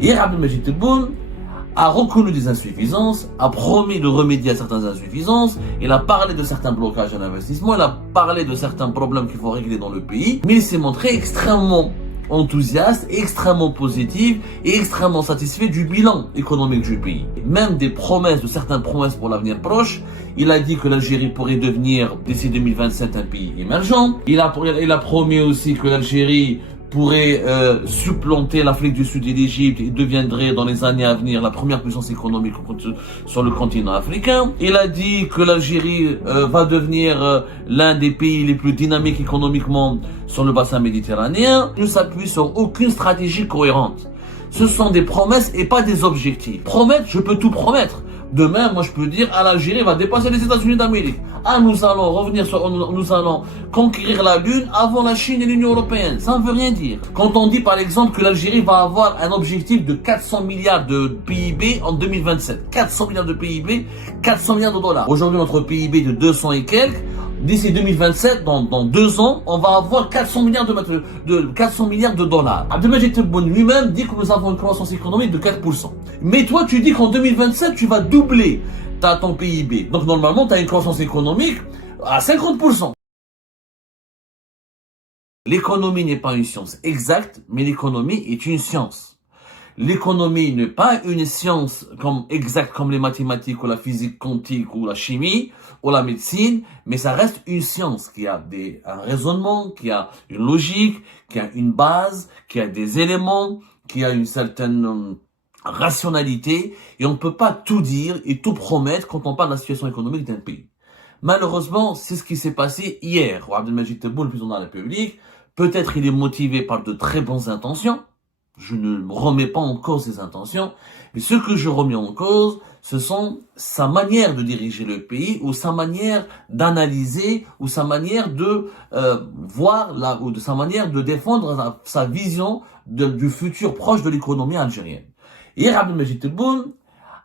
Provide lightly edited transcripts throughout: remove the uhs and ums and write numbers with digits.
Hier, Abdelmajid Tebboune a reconnu des insuffisances, a promis de remédier à certaines insuffisances, il a parlé de certains blocages à l'investissement, il a parlé de certains problèmes qu'il faut régler dans le pays, mais il s'est montré extrêmement enthousiaste, extrêmement positif et extrêmement satisfait du bilan économique du pays. Même des promesses, de certaines promesses pour l'avenir proche. Il a dit que l'Algérie pourrait devenir d'ici 2027 un pays émergent. Il a promis aussi que l'Algérie pourrait supplanter l'Afrique du Sud et l'Égypte et deviendrait dans les années à venir la première puissance économique sur le continent africain. Il a dit que l'Algérie va devenir l'un des pays les plus dynamiques économiquement sur le bassin méditerranéen. Il ne s'appuie sur aucune stratégie cohérente. Ce sont des promesses et pas des objectifs. Promettre, je peux tout promettre. Demain, moi je peux dire, l'Algérie va dépasser les États-Unis d'Amérique. Nous allons conquérir la Lune avant la Chine et l'Union Européenne. Ça ne veut rien dire. Quand on dit par exemple que l'Algérie va avoir un objectif de 400 milliards de PIB en 2027. 400 milliards de PIB, 400 milliards de dollars. Aujourd'hui, notre PIB de 200 et quelques. D'ici 2027, dans 2 ans, on va avoir 400 milliards de dollars. Abdelmajid Tebboune lui-même dit que nous avons une croissance économique de 4%. Mais toi, tu dis qu'en 2027, tu vas doubler ton PIB. Donc normalement, tu as une croissance économique à 50%. L'économie n'est pas une science exacte, mais l'économie est une science. L'économie n'est pas une science exacte comme les mathématiques ou la physique quantique ou la chimie ou la médecine, mais ça reste une science qui a un raisonnement, qui a une logique, qui a une base, qui a des éléments, qui a une certaine rationalité, et on ne peut pas tout dire et tout promettre quand on parle de la situation économique d'un pays. Malheureusement, c'est ce qui s'est passé hier. Abdelmajid Tebboune, le président de la République, peut-être il est motivé par de très bonnes intentions. Je ne remets pas en cause ses intentions, mais ce que je remets en cause, ce sont sa manière de diriger le pays, ou sa manière d'analyser, ou sa manière de ou de sa manière de défendre sa vision du futur proche de l'économie algérienne. Hier, Abdelmajid Tebboune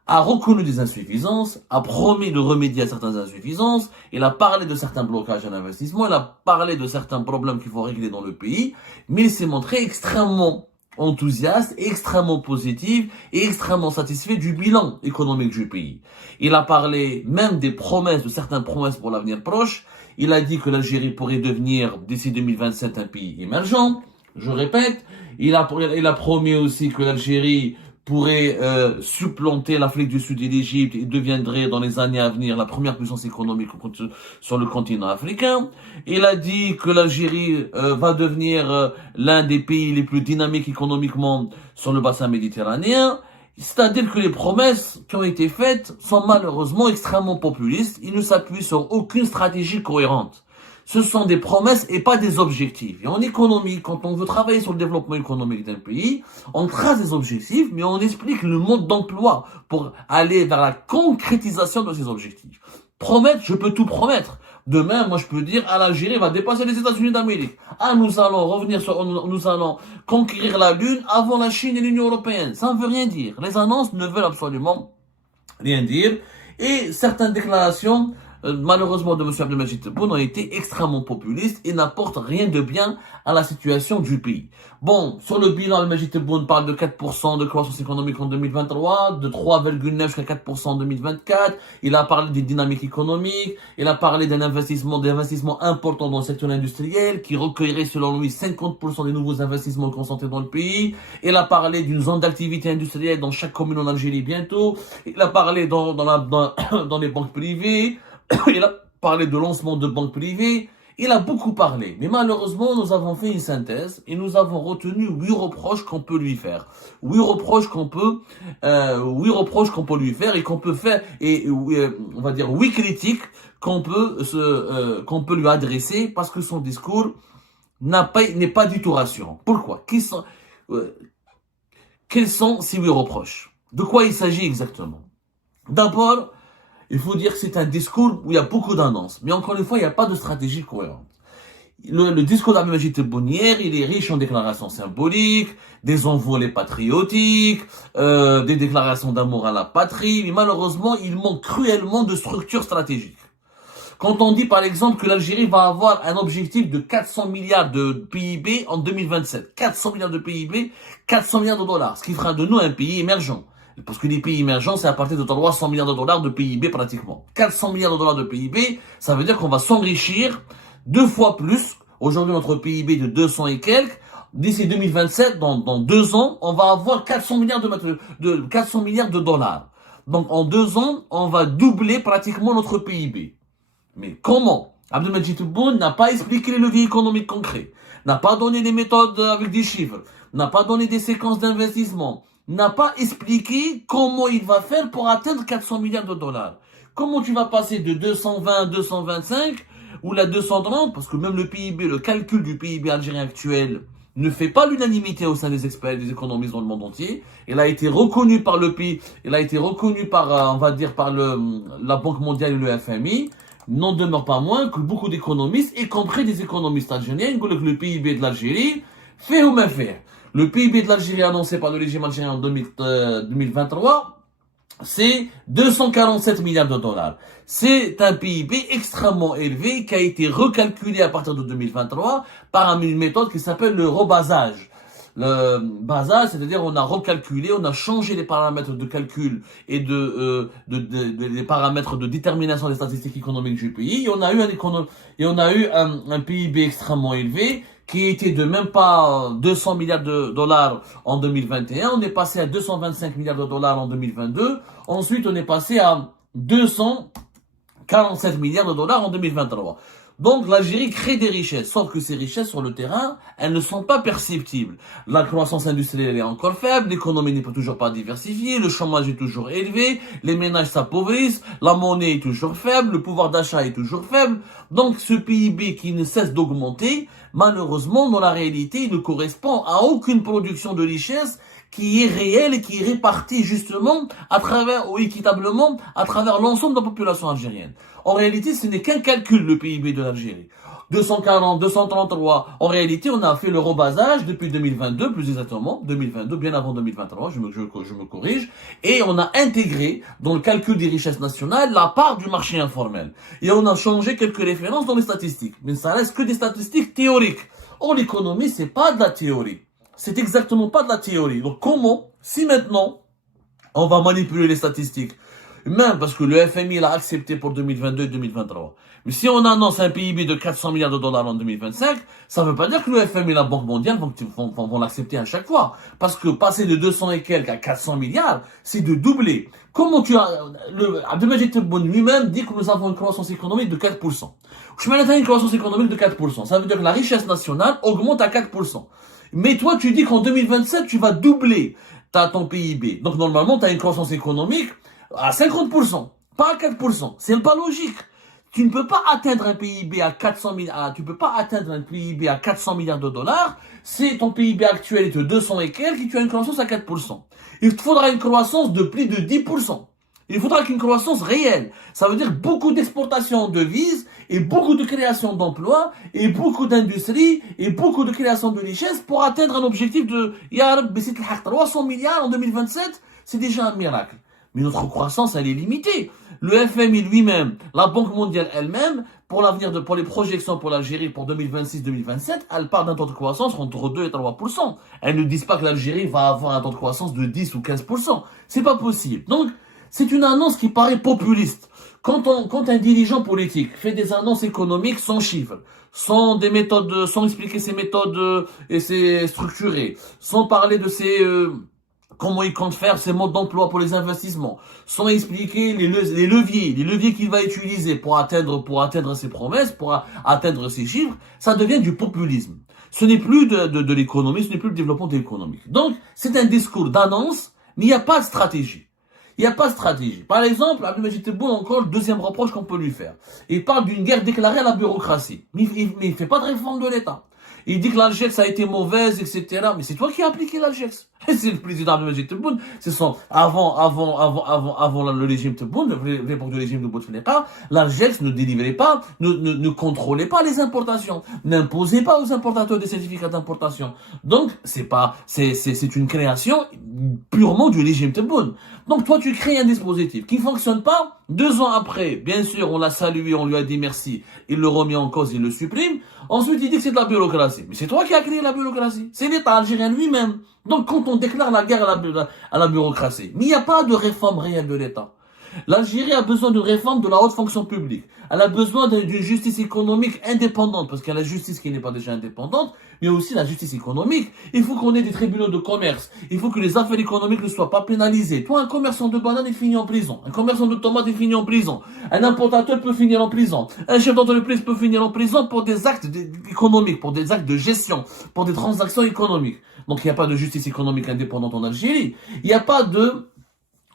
a reconnu des insuffisances, a promis de remédier à certaines insuffisances, il a parlé de certains blocages à l'investissement, il a parlé de certains problèmes qu'il faut régler dans le pays, mais il s'est montré extrêmement enthousiaste, extrêmement positif et extrêmement satisfait du bilan économique du pays. Il a parlé même des promesses, de certaines promesses pour l'avenir proche. Il a dit que l'Algérie pourrait devenir d'ici 2027 un pays émergent. Je répète, il a promis aussi que l'Algérie pourrait supplanter l'Afrique du Sud et l'Égypte et deviendrait dans les années à venir la première puissance économique sur le continent africain. Il a dit que l'Algérie va devenir l'un des pays les plus dynamiques économiquement sur le bassin méditerranéen. C'est-à-dire que les promesses qui ont été faites sont malheureusement extrêmement populistes. Ils ne s'appuient sur aucune stratégie cohérente. Ce sont des promesses et pas des objectifs. Et en économie, quand on veut travailler sur le développement économique d'un pays, on trace des objectifs, mais on explique le mode d'emploi pour aller vers la concrétisation de ces objectifs. Promettre, je peux tout promettre. Demain, moi, je peux dire, l'Algérie va dépasser les États-Unis d'Amérique. Nous allons conquérir la Lune avant la Chine et l'Union Européenne. Ça ne veut rien dire. Les annonces ne veulent absolument rien dire. Et certaines déclarations malheureusement de M. Abdelmajid Tebboune ont été extrêmement populistes et n'apportent rien de bien à la situation du pays. Bon, sur le bilan, Abdelmajid Tebboune parle de 4% de croissance économique en 2023, de 3,9 jusqu'à 4% en 2024. Il a parlé des dynamiques économiques, il a parlé d'investissements importants dans le secteur industriel qui recueillerait selon lui 50% des nouveaux investissements concentrés dans le pays. Il a parlé d'une zone d'activité industrielle dans chaque commune en Algérie bientôt. Il a parlé dans les banques privées. Il a parlé de lancement de banques privées, il a beaucoup parlé. Mais malheureusement, nous avons fait une synthèse et nous avons retenu 8 reproches qu'on peut lui faire. 8 reproches qu'on peut lui faire et qu'on peut faire, et on va dire 8 critiques qu'on peut lui adresser parce que son discours n'est pas du tout rassurant. Pourquoi? Quels sont ces 8 reproches? De quoi il s'agit exactement? D'abord, il faut dire que c'est un discours où il y a beaucoup d'annonces. Mais encore une fois, il n'y a pas de stratégie cohérente. Le discours d'Abdelmajid Tebboune hier, il est riche en déclarations symboliques, des envolées patriotiques, des déclarations d'amour à la patrie. Mais malheureusement, il manque cruellement de structure stratégique. Quand on dit par exemple que l'Algérie va avoir un objectif de 400 milliards de PIB en 2027, 400 milliards de PIB, 400 milliards de dollars, ce qui fera de nous un pays émergent. Parce que les pays émergents, c'est à partir de 300 milliards de dollars de PIB pratiquement. 400 milliards de dollars de PIB, ça veut dire qu'on va s'enrichir 2 fois plus. Aujourd'hui, notre PIB de 200 et quelques. D'ici 2027, dans 2 ans, on va avoir 400 milliards de 400 milliards de dollars. Donc en 2 ans, on va doubler pratiquement notre PIB. Mais comment? Abdelmadjid Tebboune n'a pas expliqué les leviers économiques concrets, n'a pas donné des méthodes avec des chiffres, n'a pas donné des séquences d'investissement, n'a pas expliqué comment il va faire pour atteindre 400 milliards de dollars. Comment tu vas passer de 220 à 225 ou la 230, parce que même le PIB, le calcul du PIB algérien actuel ne fait pas l'unanimité au sein des experts et des économistes dans le monde entier. Il a été reconnu par le pays, il a été reconnu par, on va dire, par la Banque mondiale et le FMI. N'en demeure pas moins que beaucoup d'économistes, y compris des économistes algériens, disent que le PIB de l'Algérie fait ou même fait. Le PIB de l'Algérie annoncé par le régime algérien en 2023, c'est 247 milliards de dollars. C'est un PIB extrêmement élevé qui a été recalculé à partir de 2023 par une méthode qui s'appelle le rebasage. Le basage, c'est-à-dire on a recalculé, on a changé les paramètres de calcul et les paramètres de détermination des statistiques économiques du pays. Et on a eu un PIB extrêmement élevé qui était de même pas 200 milliards de dollars en 2021. On est passé à 225 milliards de dollars en 2022. Ensuite, on est passé à 247 milliards de dollars en 2023. Donc l'Algérie crée des richesses, sauf que ces richesses sur le terrain, elles ne sont pas perceptibles. La croissance industrielle est encore faible, l'économie n'est toujours pas diversifiée, le chômage est toujours élevé, les ménages s'appauvrissent, la monnaie est toujours faible, le pouvoir d'achat est toujours faible. Donc ce PIB qui ne cesse d'augmenter, malheureusement dans la réalité, il ne correspond à aucune production de richesse qui est réelle et qui est répartie justement à travers, ou équitablement, à travers l'ensemble de la population algérienne. En réalité, ce n'est qu'un calcul, le PIB de l'Algérie. 240, 233. En réalité, on a fait le rebasage depuis 2022, plus exactement, 2022, bien avant 2023, je me corrige, et on a intégré dans le calcul des richesses nationales la part du marché informel. Et on a changé quelques références dans les statistiques. Mais ça reste que des statistiques théoriques. Or, l'économie, c'est pas de la théorie. C'est exactement pas de la théorie. Donc comment, si maintenant, on va manipuler les statistiques, même parce que le FMI l'a accepté pour 2022 et 2023. Mais si on annonce un PIB de 400 milliards de dollars en 2025, ça ne veut pas dire que le FMI et la Banque mondiale vont l'accepter à chaque fois. Parce que passer de 200 et quelques à 400 milliards, c'est de doubler. Comment tu as, Abdelmadjid Tebboune lui-même dit que nous avons une croissance économique de 4%. Je me une croissance économique de 4%. Ça veut dire que la richesse nationale augmente à 4%. Mais toi, tu dis qu'en 2027, tu vas doubler ton PIB. Donc, normalement, tu as une croissance économique à 50%, pas à 4%. C'est pas logique. Tu ne peux pas atteindre un PIB à 400 milliards, tu peux pas atteindre un PIB à 400 milliards de dollars, si ton PIB actuel est de 200 et quelques, et tu as une croissance à 4%. Il te faudra une croissance de plus de 10%. Il faudra qu'une croissance réelle. Ça veut dire beaucoup d'exportations de devises et beaucoup de création d'emplois et beaucoup d'industries et beaucoup de création de richesses pour atteindre un objectif de 300 milliards en 2027. C'est déjà un miracle. Mais notre croissance, elle est limitée. Le FMI lui-même, la Banque mondiale elle-même, pour l'avenir pour les projections pour l'Algérie pour 2026-2027, elle part d'un taux de croissance entre 2 et 3%. Elles ne disent pas que l'Algérie va avoir un taux de croissance de 10 ou 15%. C'est pas possible. Donc, c'est une annonce qui paraît populiste. Quand un dirigeant politique fait des annonces économiques sans chiffres, sans des méthodes, sans expliquer ses méthodes et ses structurés, sans parler de comment il compte faire ses modes d'emploi pour les investissements, sans expliquer les leviers qu'il va utiliser pour atteindre ses promesses, pour atteindre ses chiffres, ça devient du populisme. Ce n'est plus de l'économie, ce n'est plus le développement de l'économie. Donc, c'est un discours d'annonce, mais il n'y a pas de stratégie. Il n'y a pas de stratégie. Par exemple, Abdelmadjid Tebboune, encore le deuxième reproche qu'on peut lui faire. Il parle d'une guerre déclarée à la bureaucratie. Mais il ne fait pas de réforme de l'État. Il dit que l'Algex a été mauvaise, etc. Mais c'est toi qui as appliqué l'Algex. C'est le président Abdelmadjid Tebboune. Avant le régime Tebboune, l'époque du régime de Bouteflika, l'Algex ne délivrait pas, ne contrôlait pas les importations, n'imposait pas aux importateurs des certificats d'importation. Donc, c'est une création purement du régime Tebboune. Donc, toi, tu crées un dispositif qui ne fonctionne pas, 2 ans après, bien sûr, on l'a salué, on lui a dit merci, il le remet en cause, il le supprime. Ensuite, il dit que c'est de la bureaucratie. Mais c'est toi qui as créé la bureaucratie. C'est l'État algérien lui-même. Donc, quand on déclare la guerre à la bureaucratie, mais il n'y a pas de réforme réelle de l'État. L'Algérie a besoin d'une réforme de la haute fonction publique. Elle a besoin d'une justice économique indépendante, parce qu'il y a la justice qui n'est pas déjà indépendante, mais aussi la justice économique. Il faut qu'on ait des tribunaux de commerce. Il faut que les affaires économiques ne soient pas pénalisées. Toi, un commerçant de bananes est fini en prison. Un commerçant de tomates est fini en prison. Un importateur peut finir en prison. Un chef d'entreprise peut finir en prison pour des actes économiques, pour des actes de gestion, pour des transactions économiques. Donc, il n'y a pas de justice économique indépendante en Algérie. Il n'y a pas de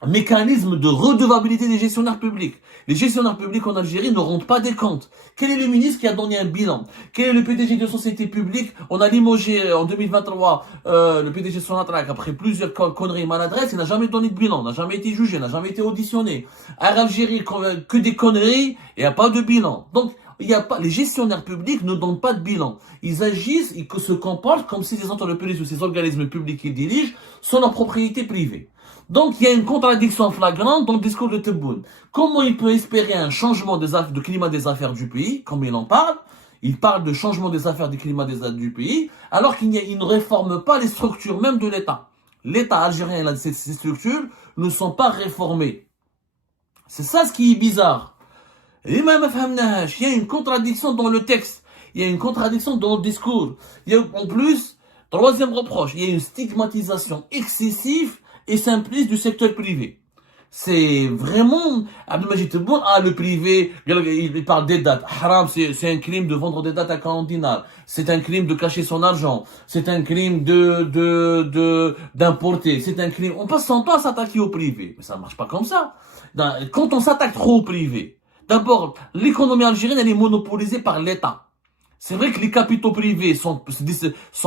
mécanisme de redevabilité des gestionnaires publics. Les gestionnaires publics en Algérie ne rendent pas des comptes. Quel est le ministre qui a donné un bilan? Quel est le PDG de société publique? On a limogé en 2023 le PDG de Sonatrach après plusieurs conneries et maladresses. Il n'a jamais donné de bilan, n'a jamais été jugé, n'a jamais été auditionné. Air Algérie, que des conneries, et il n'y a pas de bilan. Donc, il y a pas, les gestionnaires publics ne donnent pas de bilan. Ils agissent, ils se comportent comme si ces entreprises ou ces organismes publics qu'ils dirigent sont leur propriété privée. Donc, il y a une contradiction flagrante dans le discours de Tebboune. Comment il peut espérer un changement de climat des affaires du pays, comme il en parle? Il parle de changement des affaires du climat du pays, alors qu'il ne réforme pas les structures même de l'État. L'État algérien et ses structures ne sont pas réformées. C'est ça ce qui est bizarre. Et même, il y a une contradiction dans le texte. Il y a une contradiction dans le discours. Il y a, en plus, troisième reproche, il y a une stigmatisation excessive et simpliste du secteur privé. C'est vraiment, Abdelmajid Tebboune, le privé, il parle des dates. Haram, c'est un crime de vendre des dates à 40 dinars. C'est un crime de cacher son argent. C'est un crime d'importer. C'est un crime. On passe son temps à s'attaquer au privé. Mais ça marche pas comme ça. Quand on s'attaque trop au privé, d'abord, l'économie algérienne, elle est monopolisée par l'État. C'est vrai que les capitaux privés sont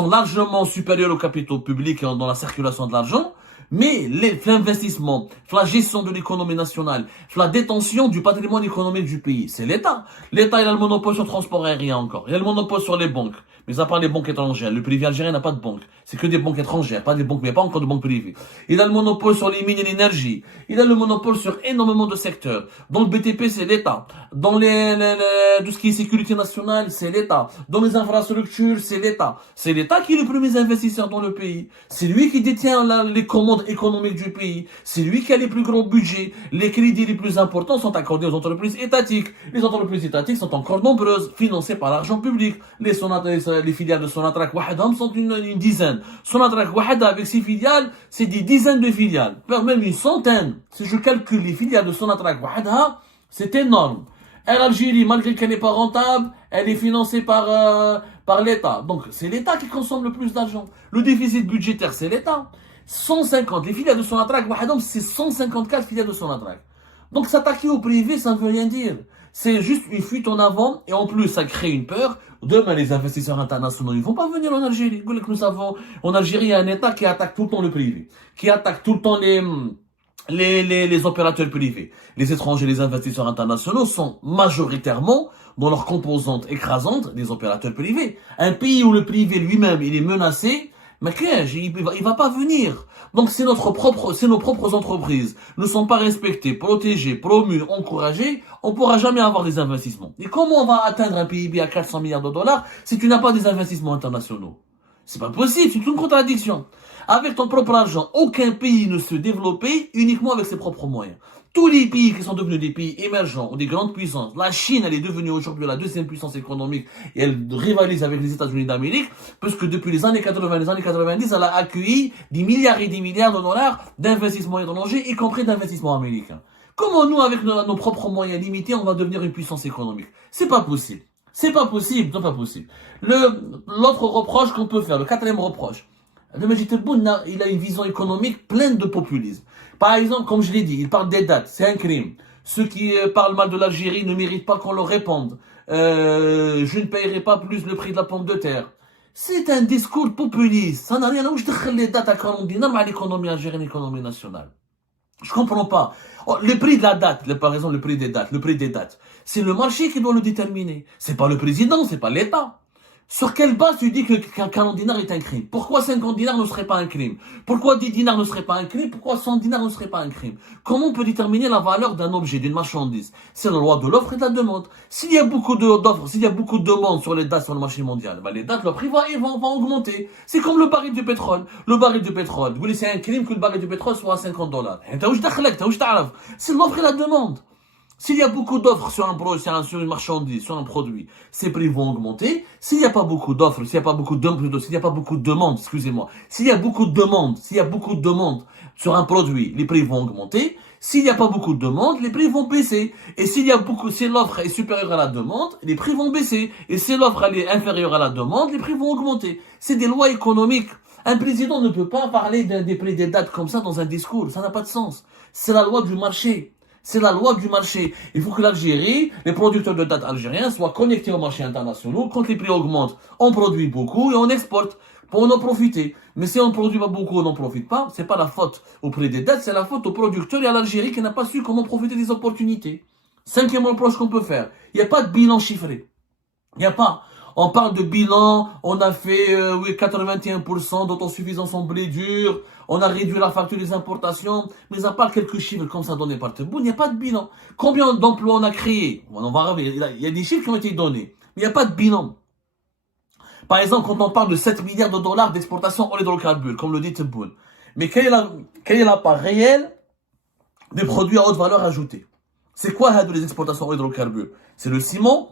largement supérieurs aux capitaux publics dans la circulation de l'argent, mais l'investissement, la gestion de l'économie nationale, la détention du patrimoine économique du pays, c'est l'État. L'État, il a le monopole sur le transport aérien encore. Il a le monopole sur les banques. Mais à part les banques étrangères, le privé algérien n'a pas de banque. C'est que des banques étrangères, pas des banques, mais pas encore de banques privées. Il a le monopole sur les mines et l'énergie. Il a le monopole sur énormément de secteurs. Dans le BTP, c'est l'État. Dans tout ce qui est sécurité nationale, c'est l'État. Dans les infrastructures, c'est l'État. C'est l'État qui est le premier investisseur dans le pays. C'est lui qui détient les commandes économiques du pays. C'est lui qui a les plus grands budgets. Les crédits les plus importants sont accordés aux entreprises étatiques. Les entreprises étatiques sont encore nombreuses, financées par l'argent public. Les filiales de Sonatrach Wahadam sont une dizaine. Sonatrach Wahada avec ses filiales, c'est des dizaines de filiales, même une centaine. Si je calcule les filiales de Sonatrach Wahada, c'est énorme. Air Algérie, malgré qu'elle n'est pas rentable, elle est financée par l'État. Donc c'est l'État qui consomme le plus d'argent. Le déficit budgétaire, c'est l'État. 150, les filiales de Sonatrach Wahadam, c'est 154 filiales de Sonatrach. Donc s'attaquer au privé, ça ne veut rien dire. C'est juste une fuite en avant, et en plus, ça crée une peur. Demain, les investisseurs internationaux, ils ne vont pas venir en Algérie. Nous savons, en Algérie, il y a un État qui attaque tout le temps le privé, qui attaque tout le temps les opérateurs privés. Les étrangers, les investisseurs internationaux sont majoritairement, dans leur composante écrasante, des opérateurs privés. Un pays où le privé lui-même, il est menacé, mais il va pas venir. Donc c'est nos propres entreprises ne sont pas respectées, protégées, promues, encouragées, on pourra jamais avoir des investissements. Et comment on va atteindre un PIB à 400 milliards de dollars si tu n'as pas des investissements internationaux? C'est pas possible, c'est une contradiction. Avec ton propre argent, aucun pays ne se développait uniquement avec ses propres moyens. Tous les pays qui sont devenus des pays émergents ou des grandes puissances, la Chine, elle est devenue aujourd'hui la deuxième puissance économique et elle rivalise avec les États-Unis d'Amérique, parce que depuis les années 80, les années 90, elle a accueilli des milliards et des milliards de dollars d'investissements étrangers, y compris d'investissements américains. Comment nous, avec nos propres moyens limités, on va devenir une puissance économique? C'est pas possible. C'est pas possible, c'est pas possible. L'autre reproche qu'on peut faire, le quatrième reproche, Abdelmajid Tebboune, il a une vision économique pleine de populisme. Par exemple, comme je l'ai dit, il parle des dates, c'est un crime. Ceux qui parlent mal de l'Algérie ne méritent pas qu'on leur réponde. Je ne payerai pas plus le prix de la pomme de terre. C'est un discours populiste. Ça n'a rien à voir. Je te les dates à 40 dinars à l'économie algérienne, l'économie nationale. Je comprends pas. Le prix de la date, par exemple, le prix des dates, c'est le marché qui doit le déterminer. C'est pas le président, c'est pas l'État. Sur quelle base tu dis qu'un 40 dinars est un crime? Pourquoi 50 dinars ne serait pas un crime? Pourquoi 10 dinars ne serait pas un crime? Pourquoi 100 dinars ne serait pas un crime? Comment on peut déterminer la valeur d'un objet, d'une marchandise? C'est la loi de l'offre et de la demande. S'il y a beaucoup d'offres, s'il y a beaucoup de demandes sur les dates sur le marché mondial, les dates, le prix va augmenter. C'est comme le baril de pétrole. Le baril de pétrole. Vous voulez, c'est un crime que le baril de pétrole soit à 50 dollars. C'est l'offre et la demande. S'il y a beaucoup d'offres sur sur une marchandise, sur un produit, ces prix vont augmenter. S'il n'y a pas beaucoup d'offres, s'il n'y a pas beaucoup s'il n'y a pas beaucoup de demandes, excusez-moi, s'il y a beaucoup de demandes sur un produit, les prix vont augmenter. S'il n'y a pas beaucoup de demandes, les prix vont baisser. Et si l'offre est supérieure à la demande, les prix vont baisser. Et si l'offre est inférieure à la demande, les prix vont augmenter. C'est des lois économiques. Un président ne peut pas parler des prix des dates comme ça dans un discours. Ça n'a pas de sens. C'est la loi du marché. C'est la loi du marché. Il faut que l'Algérie, les producteurs de dates algériens soient connectés au marché international. Quand les prix augmentent, on produit beaucoup et on exporte pour en profiter. Mais si on ne produit pas beaucoup, on n'en profite pas. C'est pas la faute au prix des dates, c'est la faute aux producteurs et à l'Algérie qui n'a pas su comment profiter des opportunités. Cinquième reproche qu'on peut faire. Il n'y a pas de bilan chiffré. Il n'y a pas. On parle de bilan, on a fait 81% d'autosuffisance en blé dur, on a réduit la facture des importations, mais à part quelques chiffres comme ça donnés par Tebboune, il n'y a pas de bilan. Combien d'emplois on a créé? On va revenir, il y a des chiffres qui ont été donnés, mais il n'y a pas de bilan. Par exemple, quand on parle de 7 milliards de dollars d'exportation en hydrocarbures, comme le dit Tebboune, mais quelle est la part réelle des produits à haute valeur ajoutée? C'est quoi les exportations en hydrocarbures? C'est le ciment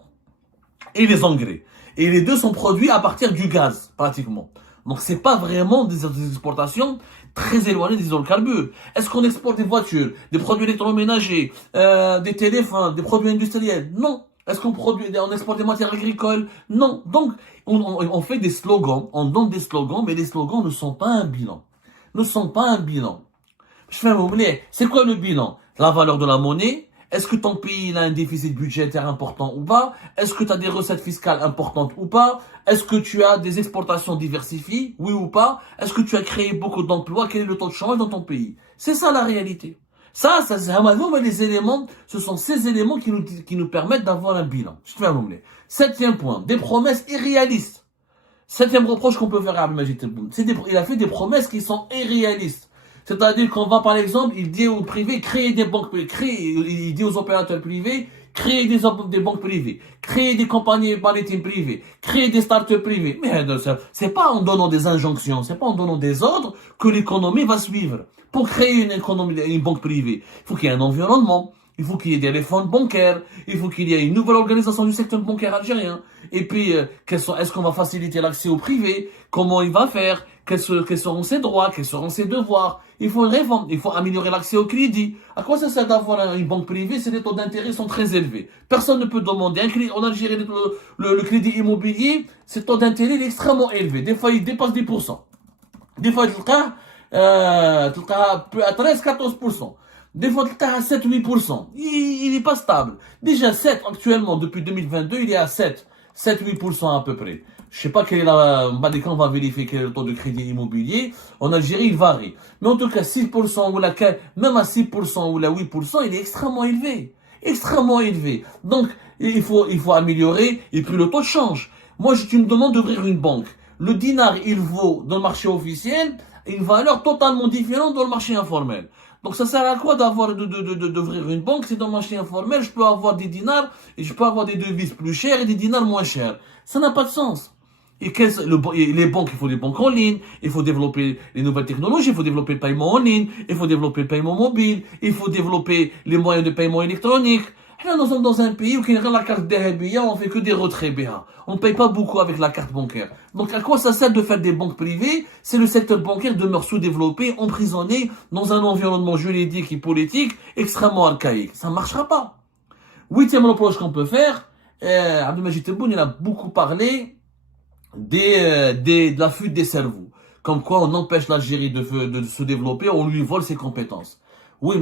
et les engrais. Et les deux sont produits à partir du gaz, pratiquement. Donc c'est pas vraiment des exportations très éloignées des hydrocarbures. Est-ce qu'on exporte des voitures, des produits électroménagers, des téléphones, des produits industriels? Non. Est-ce on exporte des matières agricoles? Non. Donc on fait des slogans, on donne des slogans, mais les slogans ne sont pas un bilan. Ne sont pas un bilan. C'est quoi le bilan? La valeur de la monnaie? Est-ce que ton pays a un déficit budgétaire important ou pas? Est-ce que tu as des recettes fiscales importantes ou pas? Est-ce que tu as des exportations diversifiées? Oui ou pas? Est-ce que tu as créé beaucoup d'emplois? Quel est le taux de chômage dans ton pays? C'est ça la réalité. Ça c'est les éléments, ce sont ces éléments qui nous permettent d'avoir un bilan. Je te fais un moment. Septième point, des promesses irréalistes. Septième reproche qu'on peut faire à Abdelmajid Tebboune. Il a fait des promesses qui sont irréalistes. C'est-à-dire qu'on va, par exemple, il dit aux privés, créer des banques privées, il dit aux opérateurs privés, créer des banques privées, créer des compagnies maritimes privées, créer des startups privées. Mais c'est pas en donnant des injonctions, c'est pas en donnant des ordres que l'économie va suivre. Pour créer une banque privée, il faut qu'il y ait un environnement, il faut qu'il y ait des réformes bancaires, il faut qu'il y ait une nouvelle organisation du secteur bancaire algérien. Et puis, est-ce qu'on va faciliter l'accès au privé? Comment il va faire? Quels seront ses droits? Quels seront ses devoirs? Il faut une réforme. Il faut améliorer l'accès au crédit. À quoi ça sert d'avoir une banque privée si les taux d'intérêt sont très élevés? Personne ne peut demander. En Algérie, le crédit immobilier, ce taux d'intérêt est extrêmement élevé. Des fois, il dépasse 10%. Des fois, il à 13-14%. Des fois, il est à 7-8%. Il n'est pas stable. Déjà, 7 actuellement, depuis 2022, il est à 7-8% à peu près. Je sais pas quel est quand on va vérifier quel est le taux de crédit immobilier. En Algérie, il varie. Mais en tout cas, 6% même à 6% ou là 8%, il est extrêmement élevé. Extrêmement élevé. Donc, il faut améliorer, et puis le taux change. Moi, tu me demandes d'ouvrir une banque. Le dinar, il vaut, dans le marché officiel, une valeur totalement différente dans le marché informel. Donc ça sert à quoi d'ouvrir une banque si dans le marché informel je peux avoir des dinars et je peux avoir des devises plus chères et des dinars moins chers? Ça n'a pas de sens. Et les banques, il faut des banques en ligne, il faut développer les nouvelles technologies, il faut développer le paiement en ligne, il faut développer le paiement mobile, il faut développer les moyens de paiement électronique. Là, nous sommes dans un pays où il y a la carte DHBA, on fait que des retraits BA. On ne paye pas beaucoup avec la carte bancaire. Donc, à quoi ça sert de faire des banques privées si le secteur bancaire demeure sous-développé, emprisonné dans un environnement juridique et politique extrêmement archaïque? Ça ne marchera pas. Huitième reproche qu'on peut faire, Abdelmajid Tebboune, il a beaucoup parlé de la fuite des cerveaux. Comme quoi on empêche l'Algérie de se développer, on lui vole ses compétences. Oui,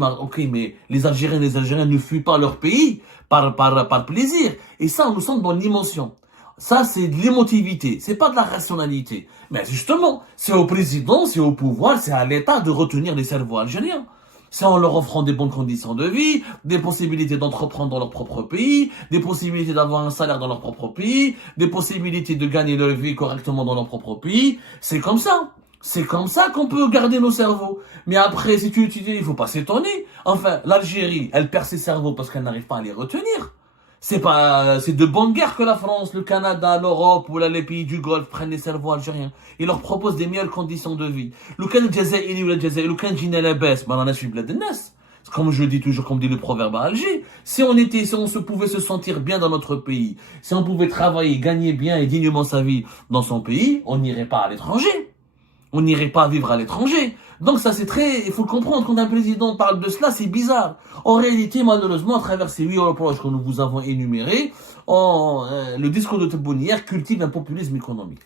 mais les Algériens ne fuient pas leur pays par plaisir. Et ça, nous sommes dans l'émotion. Ça, c'est de l'émotivité. C'est pas de la rationalité. Mais justement, c'est au président, c'est au pouvoir, c'est à l'État de retenir les cerveaux algériens. C'est en leur offrant des bonnes conditions de vie, des possibilités d'entreprendre dans leur propre pays, des possibilités d'avoir un salaire dans leur propre pays, des possibilités de gagner leur vie correctement dans leur propre pays. C'est comme ça. C'est comme ça qu'on peut garder nos cerveaux. Mais après, si tu dis, il faut pas s'étonner. Enfin, l'Algérie, elle perd ses cerveaux parce qu'elle n'arrive pas à les retenir. C'est de bonne guerre que la France, le Canada, l'Europe ou là, les pays du Golfe prennent les cerveaux algériens. Ils leur proposent des meilleures conditions de vie. Comme je dis toujours, comme dit le proverbe à Alger, si on se pouvait se sentir bien dans notre pays, si on pouvait travailler, gagner bien et dignement sa vie dans son pays, on n'irait pas à l'étranger. On n'irait pas vivre à l'étranger. Donc ça c'est il faut comprendre, quand un président parle de cela, c'est bizarre. En réalité, malheureusement, à travers ces 8 reproches que nous vous avons énumérés, le discours de Tebboune hier cultive un populisme économique.